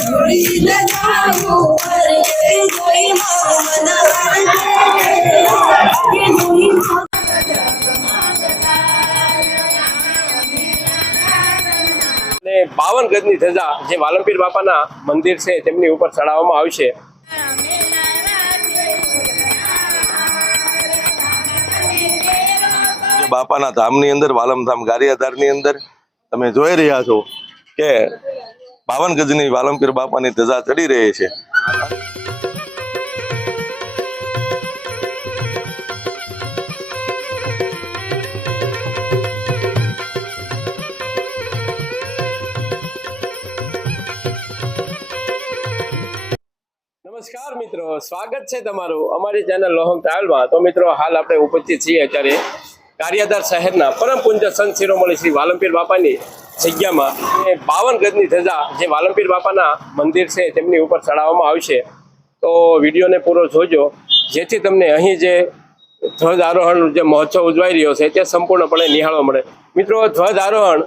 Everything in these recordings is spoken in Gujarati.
જોઈને જાવું વર્ગે જોઈ અને 52 ગજની ધજા જે વાલમપીર બાપાના મંદિર છે તેમની ઉપર ચડાવવામાં આવશે। બાપાના ધામની અંદર વાલમધામ ગારિયાધારની અંદર તમે જોઈ રહ્યા છો કે 52 ગજની વાલમપીર બાપાની ધજા ચડી રહી છે। નમસ્કાર મિત્રો, સ્વાગત છે તમારું અમારી ચેનલ લોહંગ ટ્રાવેલમાં। તો મિત્રો હાલ આપણે ઉપસ્થિત છીએ અત્યારે ગારિયાધાર શહેરના પરમ પૂજ્ય સંત શિરોમણી શ્રી વાલમપીર બાપાની જગ્યામાં 52 ગજની ધજા જે વાલમપીર બાપાના મંદિર છે તેમની ઉપર ચડાવવામાં આવશે। તો વિડીયોને પૂરો જોજો જેથી તમને અહીં જે ધ્વજ આરોહણ જે મહોત્સવ ઉજવાઈ રહ્યો છે તે સંપૂર્ણપણે નિહાળવા મળે। મિત્રો ધ્વજ આરોહણ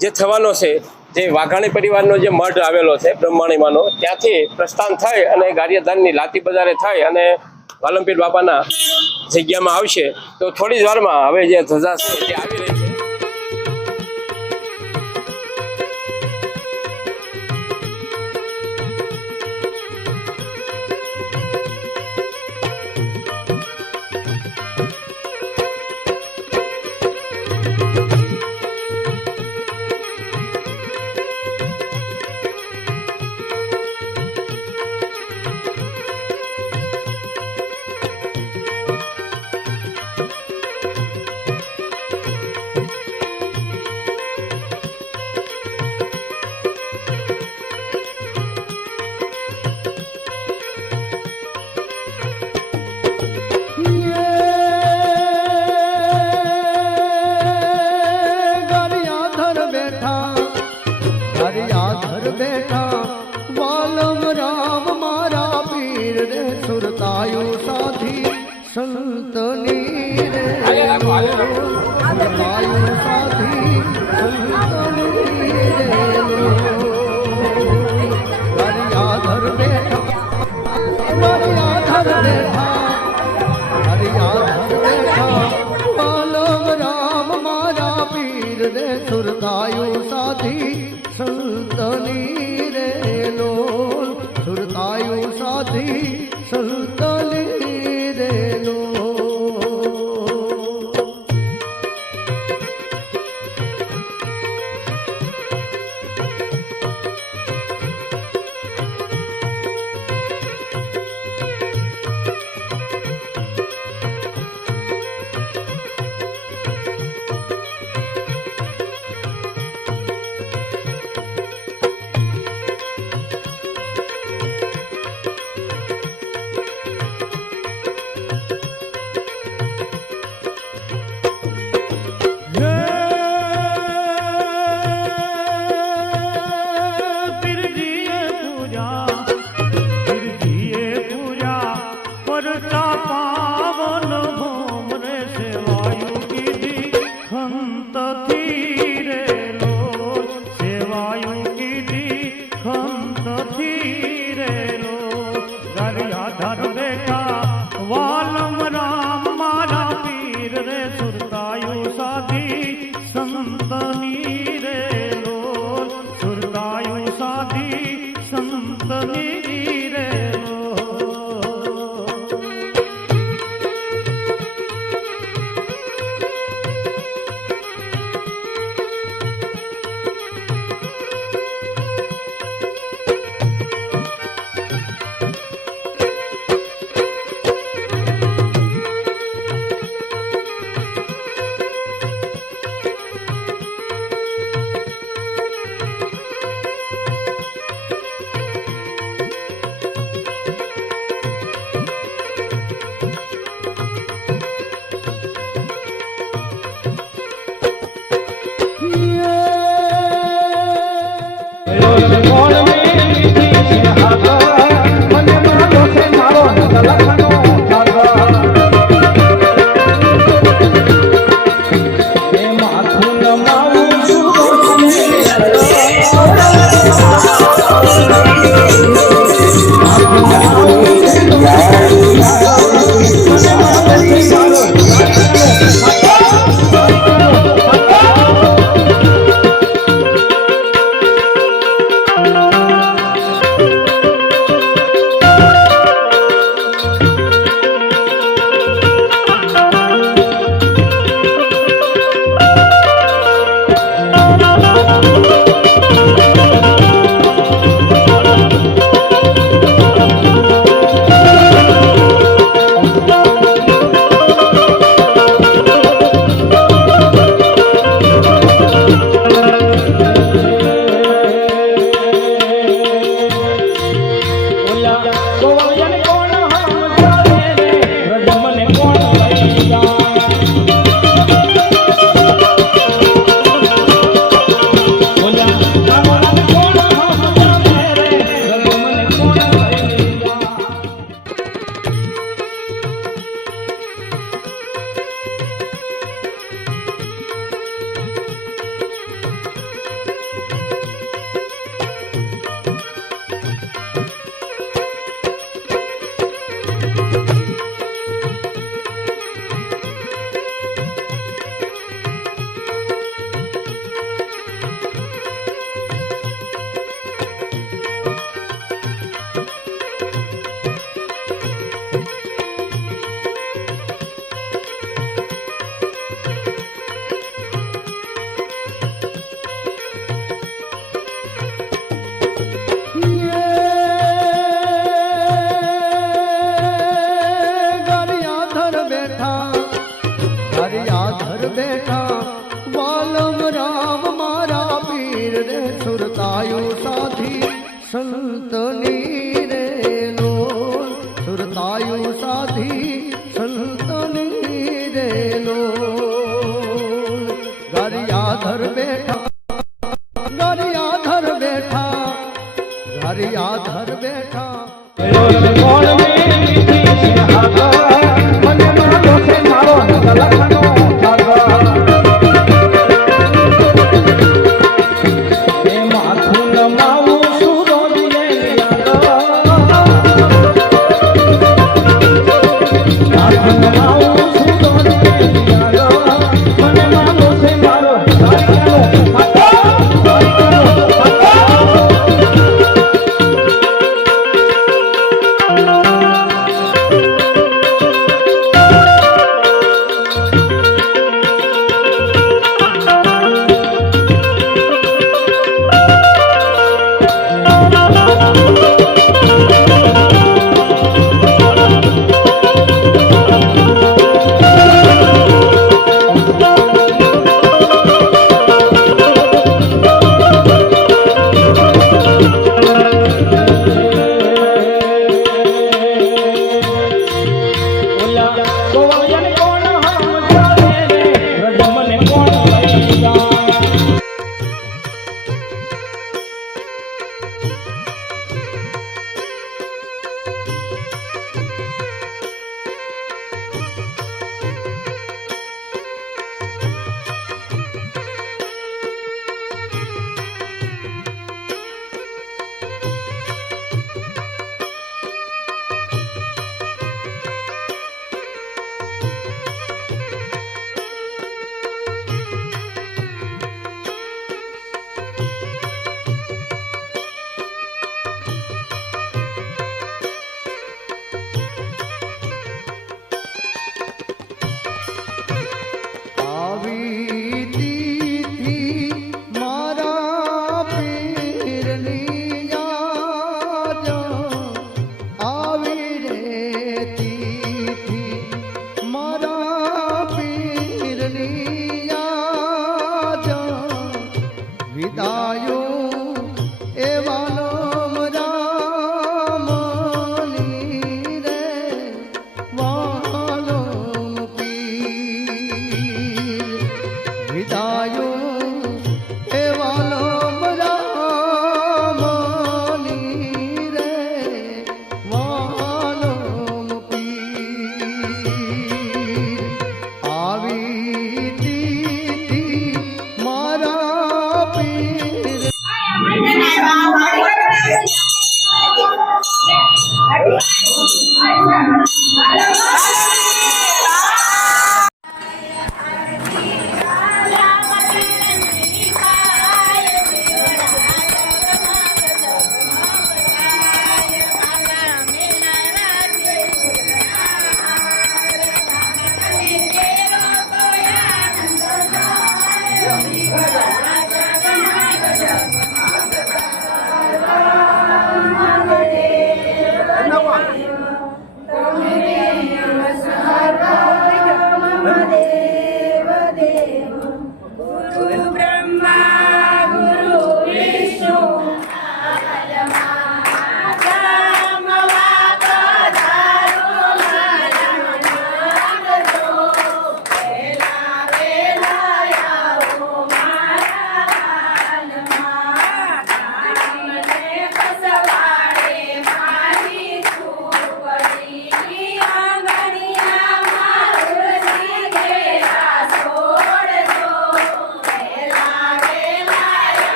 જે થવાનો છે જે વાઘાણી પરિવારનો જે મઢ આવેલો છે બ્રહ્માણીમાંનો ત્યાંથી પ્રસ્થાન થઈ અને ગારિયાધારની લાતી બજારે થઈ અને વાલમપીર બાપાના જગ્યામાં આવશે। તો થોડી જ વારમાં હવે જે ધજા છે તે આવી રહી છે। સંતની રે લોલ સુરતાયુ સાધી સંતની રે લોલ ગરિયાધર બેઠા ગરિયાધર બેઠા ગરિયાધર બેઠા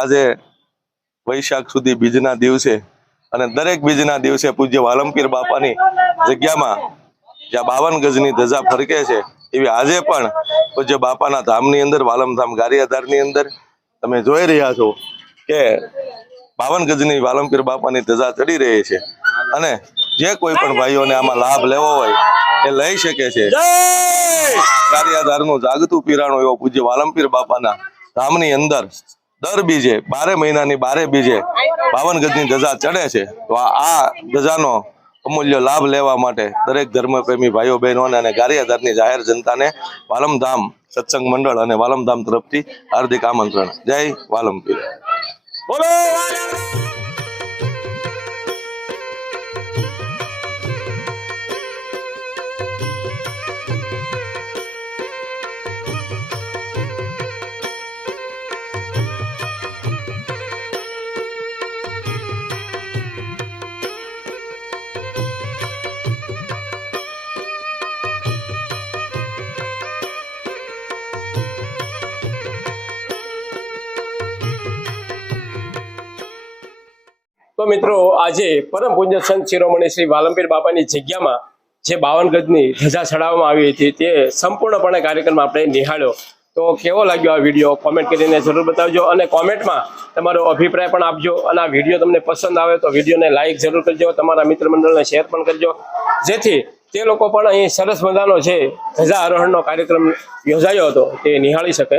આજે વૈશાખ સુધી બીજના દિવસે અને દરેક બીજના દિવસે પૂજ્ય વાલમપીર બાપાની જગ્યામાં જ્યાં 52 ગજની ધજા ફરકે છે, એવી આજે પણ પૂજ્ય બાપાના ધામની અંદર વાલમધામ ગારિયાધારની અંદર તમે જોઈ રહ્યા છો કે 52 ગજની વાલમપીર બાપાની ધજા ચડી રહી છે અને જે કોઈ પણ ભાઈઓને આમાં લાભ લેવો હોય એ લઈ શકે છે। ગારિયાધારનું જાગતું પીરાણું એવો પૂજ્ય વાલમપીર બાપાના ધામની અંદર દર બીજે 12 મહિનાની 12 બીજે 52 ગજની ધજા ચડે છે। તો આ ધજાનો અમૂલ્ય લાભ લેવા માટે દરેક ધર્મપ્રેમી ભાઈઓ બહેનોને અને ગારિયાધારની જાહેર જનતાને વાલમધામ સત્સંગ મંડળ અને વાલમધામ તરફથી હાર્દિક આમંત્રણ। જય વાલમપીર। બોલો તો મિત્રો આજે પરમ પૂજ્ય સંત શિરોમણી શ્રી વાલમપીર બાપાની જગ્યામાં જે 52 ગજની ધજા ચડાવવામાં આવી હતી તે સંપૂર્ણપણે કાર્યક્રમ આપણે નિહાળ્યો। તો કેવો લાગ્યો આ વિડીયો કોમેન્ટ કરીને જરૂર બતાવજો અને કોમેન્ટમાં તમારો અભિપ્રાય પણ આપજો અને આ વિડીયો તમને પસંદ આવે તો વિડીયોને લાઇક જરૂર કરજો, તમારા મિત્ર મંડળને શેર પણ કરજો, જેથી તે લોકો પણ અહીં સરસ મજાનો છે ધજા આરોહણનો કાર્યક્રમ યોજાયો હતો તે નિહાળી શકે।